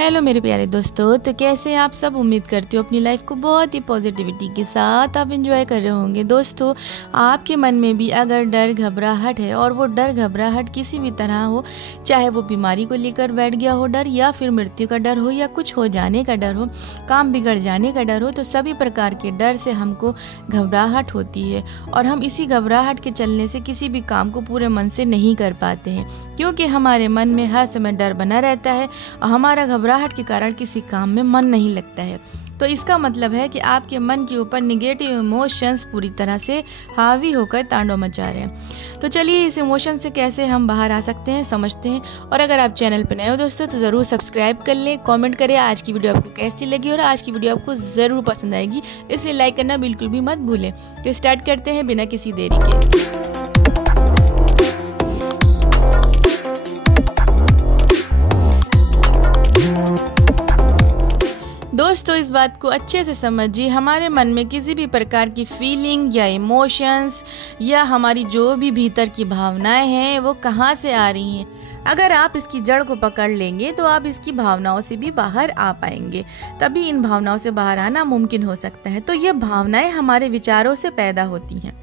Hello मेरे प्यारे दोस्तों, तो कैसे हैं आप सब। उम्मीद करती हूँ अपनी लाइफ को बहुत ही पॉजिटिविटी के साथ आप एंजॉय कर रहे होंगे। दोस्तों, आपके मन में भी अगर डर घबराहट है और वो डर घबराहट किसी भी तरह हो, चाहे वो बीमारी को लेकर बैठ गया हो डर, या फिर मृत्यु का डर हो, या कुछ हो जाने का डर हो, काम बिगड़ जाने का डर हो, तो सभी प्रकार के डर से हमको घबराहट होती है और हम इसी घबराहट के चलने से किसी भी काम को पूरे मन से नहीं कर पाते हैं, क्योंकि हमारे मन में हर समय डर बना रहता है और हमारा घबराहट के कारण किसी काम में मन नहीं लगता है। तो इसका मतलब है कि आपके मन के ऊपर निगेटिव इमोशंस पूरी तरह से हावी होकर तांडव मचा रहे हैं। तो चलिए इस इमोशन से कैसे हम बाहर आ सकते हैं समझते हैं। और अगर आप चैनल पर नए हो दोस्तों तो ज़रूर सब्सक्राइब कर लें, कमेंट करें आज की वीडियो आपको कैसी लगी और आज की वीडियो आपको ज़रूर पसंद आएगी, इसलिए लाइक करना बिल्कुल भी मत भूलें। तो स्टार्ट करते हैं बिना किसी देरी के। दोस्तों, इस बात को अच्छे से समझिए, हमारे मन में किसी भी प्रकार की फीलिंग या इमोशंस या हमारी जो भी भीतर की भावनाएं हैं वो कहाँ से आ रही हैं। अगर आप इसकी जड़ को पकड़ लेंगे तो आप इसकी भावनाओं से भी बाहर आ पाएंगे, तभी इन भावनाओं से बाहर आना मुमकिन हो सकता है। तो ये भावनाएं हमारे विचारों से पैदा होती हैं।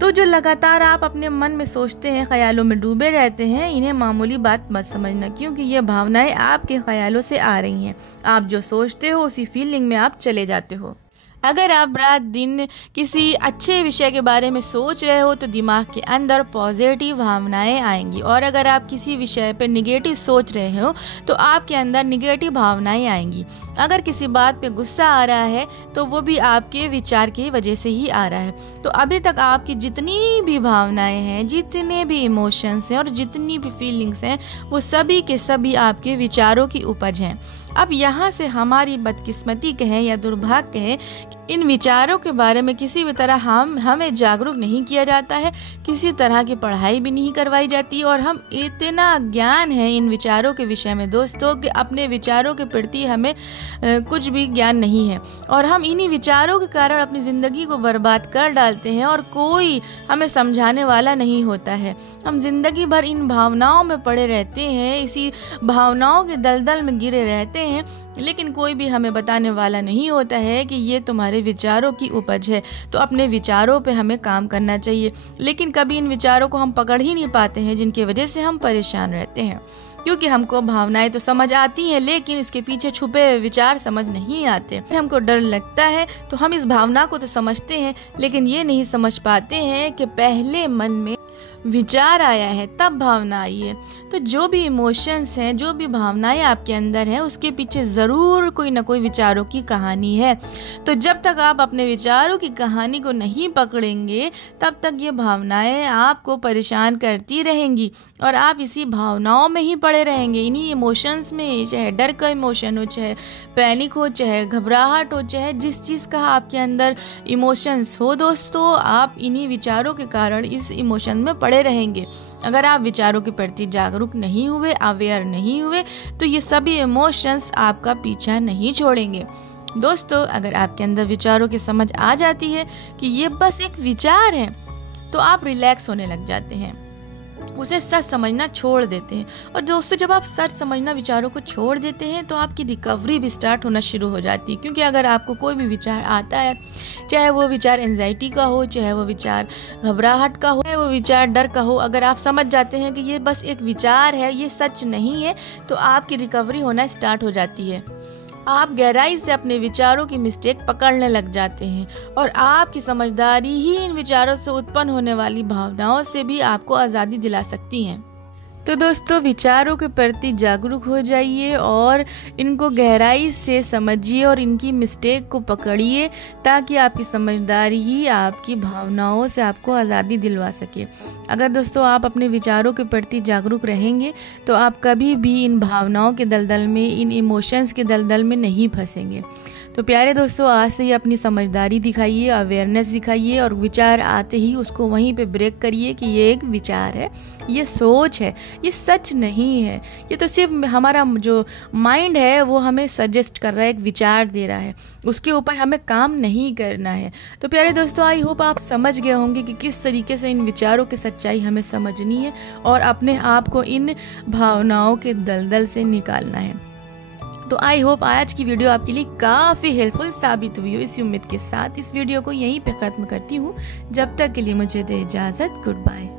तो जो लगातार आप अपने मन में सोचते हैं, ख्यालों में डूबे रहते हैं, इन्हें मामूली बात मत समझना, क्योंकि ये भावनाएं आपके ख्यालों से आ रही हैं। आप जो सोचते हो उसी फीलिंग में आप चले जाते हो। अगर आप रात दिन किसी अच्छे विषय के बारे में सोच रहे हो तो दिमाग के अंदर पॉजिटिव भावनाएं आएंगी, और अगर आप किसी विषय पर निगेटिव सोच रहे हो तो आपके अंदर निगेटिव भावनाएं आएंगी। अगर किसी बात पे गुस्सा आ रहा है तो वो भी आपके विचार की वजह से ही आ रहा है। तो अभी तक आपकी जितनी भी भावनाएं हैं, जितने भी इमोशंस हैं और जितनी भी फीलिंग्स हैं, वो सभी के सभी आपके विचारों की उपज हैं। अब यहाँ से हमारी बदकिस्मती कहें या दुर्भाग्य कहें, इन विचारों के बारे में किसी भी तरह हमें जागरूक नहीं किया जाता है, किसी तरह की पढ़ाई भी नहीं करवाई जाती, और हम इतना ज्ञान है इन विचारों के विषय में दोस्तों कि अपने विचारों के प्रति हमें कुछ भी ज्ञान नहीं है, और हम इन्हीं विचारों के कारण अपनी ज़िंदगी को बर्बाद कर डालते हैं और कोई हमें समझाने वाला नहीं होता है। हम जिंदगी भर इन भावनाओं में पड़े रहते हैं, इसी भावनाओं के दलदल में गिरे रहते हैं, लेकिन कोई भी हमें बताने वाला नहीं होता है कि ये तुम्हारे विचारों की उपज है। तो अपने विचारों पे हमें काम करना चाहिए, लेकिन कभी इन विचारों को हम पकड़ ही नहीं पाते हैं, जिनकी वजह से हम परेशान रहते हैं। क्योंकि हमको भावनाएं तो समझ आती हैं, लेकिन इसके पीछे छुपे हुए विचार समझ नहीं आते। हमको डर लगता है तो हम इस भावना को तो समझते हैं, लेकिन ये नहीं समझ पाते हैं कि पहले मन में विचार आया है तब भावना आई है। तो जो भी इमोशंस हैं, जो भी भावनाएं आपके अंदर हैं, उसके पीछे ज़रूर कोई ना कोई विचारों की कहानी है। तो जब तक आप अपने विचारों की कहानी को नहीं पकड़ेंगे तब तक ये भावनाएं आपको परेशान करती रहेंगी और आप इसी भावनाओं में ही पड़े रहेंगे, इन्हीं इमोशंस में, चाहे डर का इमोशन हो, चाहे पैनिक हो, चाहे घबराहट हो, चाहे जिस चीज़ का आपके अंदर इमोशंस हो दोस्तों, आप इन्हीं विचारों के कारण इस इमोशन में पड़े रहेंगे। अगर आप विचारों के प्रति जागरूक नहीं हुए, अवेयर नहीं हुए, तो ये सभी इमोशंस आपका पीछा नहीं छोड़ेंगे। दोस्तों, अगर आपके अंदर विचारों की समझ आ जाती है कि ये बस एक विचार है, तो आप रिलैक्स होने लग जाते हैं, उसे सच समझना छोड़ देते हैं। और दोस्तों, जब आप सच समझना विचारों को छोड़ देते हैं तो आपकी रिकवरी भी स्टार्ट होना शुरू हो जाती है। क्योंकि अगर आपको कोई भी विचार आता है, चाहे वो विचार एंजाइटी का हो, चाहे वो विचार घबराहट का हो, चाहे वो विचार डर का हो, अगर आप समझ जाते हैं कि ये बस एक विचार है, ये सच नहीं है, तो आपकी रिकवरी होना स्टार्ट हो जाती है। आप गहराई से अपने विचारों की मिस्टेक पकड़ने लग जाते हैं और आपकी समझदारी ही इन विचारों से उत्पन्न होने वाली भावनाओं से भी आपको आज़ादी दिला सकती हैं। तो दोस्तों, विचारों के प्रति जागरूक हो जाइए और इनको गहराई से समझिए और इनकी मिस्टेक को पकड़िए, ताकि आपकी समझदारी ही आपकी भावनाओं से आपको आज़ादी दिलवा सके। अगर दोस्तों आप अपने विचारों के प्रति जागरूक रहेंगे तो आप कभी भी इन भावनाओं के दलदल में, इन इमोशंस के दलदल में नहीं फंसेंगे। तो प्यारे दोस्तों, आज से ही अपनी समझदारी दिखाइए, अवेयरनेस दिखाइए, और विचार आते ही उसको वहीं पे ब्रेक करिए कि ये एक विचार है, ये सोच है, ये सच नहीं है, ये तो सिर्फ हमारा जो माइंड है वो हमें सजेस्ट कर रहा है, एक विचार दे रहा है, उसके ऊपर हमें काम नहीं करना है। तो प्यारे दोस्तों, आई होप आप समझ गए होंगे कि किस तरीके से इन विचारों की सच्चाई हमें समझनी है और अपने आप को इन भावनाओं के दलदल से निकालना है। तो आई होप आज की वीडियो आपके लिए काफ़ी हेल्पफुल साबित हुई हो। इसी उम्मीद के साथ इस वीडियो को यहीं पे ख़त्म करती हूँ। जब तक के लिए मुझे दे इजाज़त। Good bye.